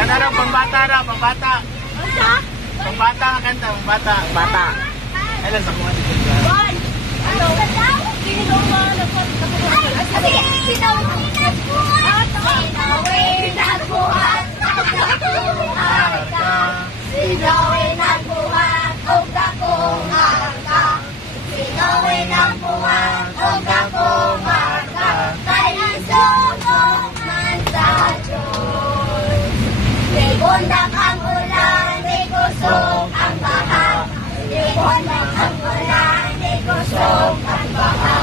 Kanta raw, pambata raw, pambata. Pambata nga kanta, pambata. Bata. Alam sa mga dito. Sinawin ang buhat, og dakong marka. Sinawin ang buhat, og dakong marka. Kaya sunog man sa Diyos. Di bundak ang ulan, di kusog ang baha. Di bundak ang ulan, di kusog ang baha.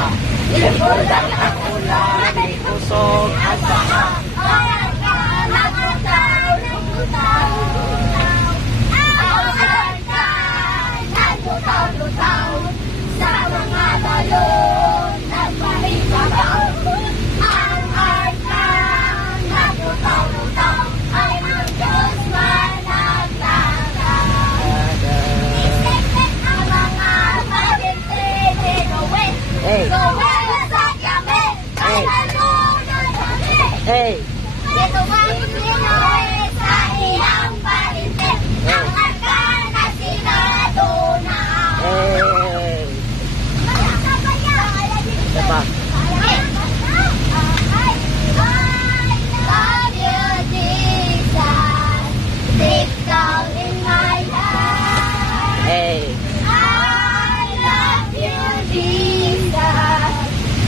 Di bundak ang ulan, di kusog ang baha. Ayan ka, mga tao, nagbutaw. Lutaw sa mga balon nagpahibabaw. Ang arka naglutaw-lutaw ay ang Diyos managtagay. Isipin ang mga malintin gawin. Gawin sa kami ay nalunod kami. Ito ang Pinoy sa iyang palintin. Ang arka na sinado na. Diba? Deep down in my heart, Hey. I love you, Jesus.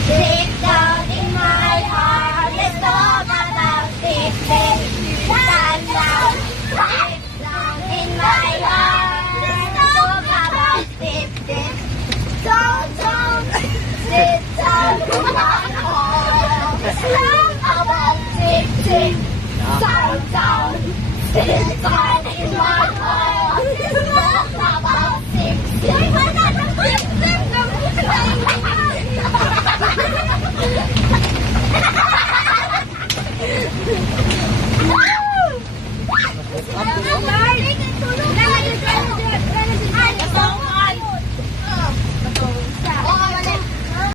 Deep down in my heart, let's talk about this day. Down, down, deep down in my heart, let's talk about this day. Don't sit down, come on, let's talk about this day. Down, down, sit